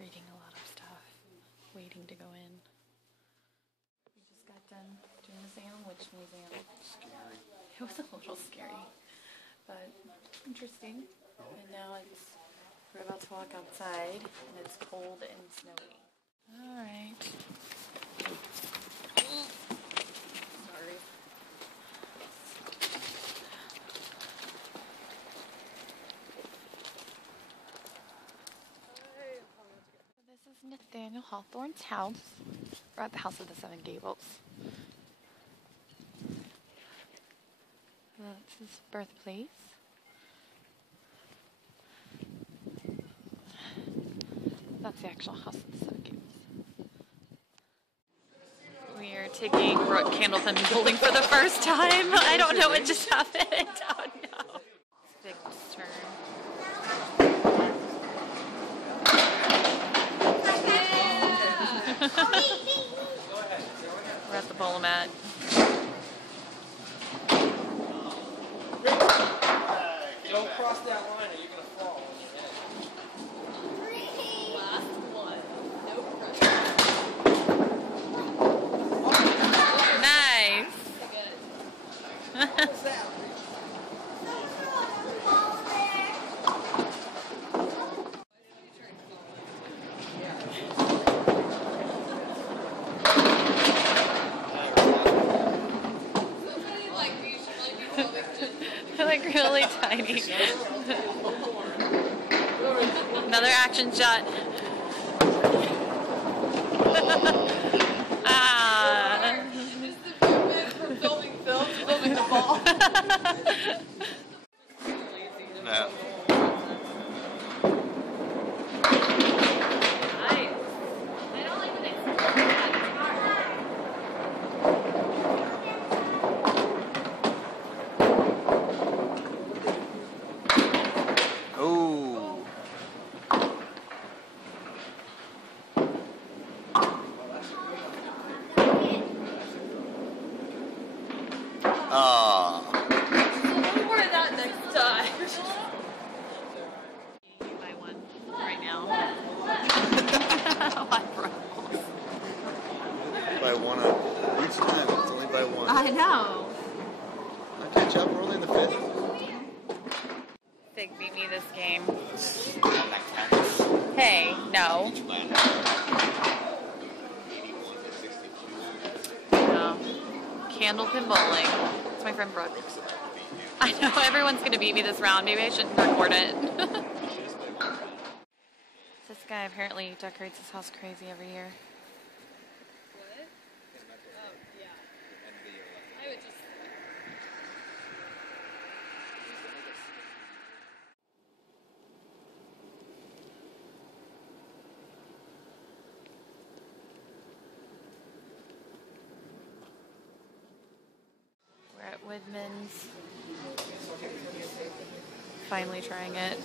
reading a lot of stuff, waiting to go in. We just got done doing the sandwich museum. Scary. It was a little scary, but interesting. And now we're about to walk outside, and it's cold and snowy. All right. Sorry. This is Nathaniel Hawthorne's house. We're at the House of the Seven Gables. That's his birthplace. That's the actual House of the Seven Gables. We are taking Brooke Candleton bowling for the first time. I don't know what just happened. Oh no. Vic's turn. We're at the Bolomat. Don't cross that line or you're going to fall on your head. Last one. No pressure. Nice. Good. What was that? They're like really tiny. Another action shot. Ah. This is the movement from filming film to filming the ball. No. Nice. I don't like when they start that. It's hard. Oh. Ah. Don't worry that next time. You buy one right now. Why Ruffles? By one each time. It's only by one. I know. I catch up. We're only in the fifth. Fig beat me this game. Hey, no. No. Candlepin bowling. It's my friend Brooke. I know everyone's gonna beat me this round. Maybe I shouldn't record it. This guy apparently decorates his house crazy every year. What? Oh, yeah. I would just... We're at Woodman's. Finally trying it.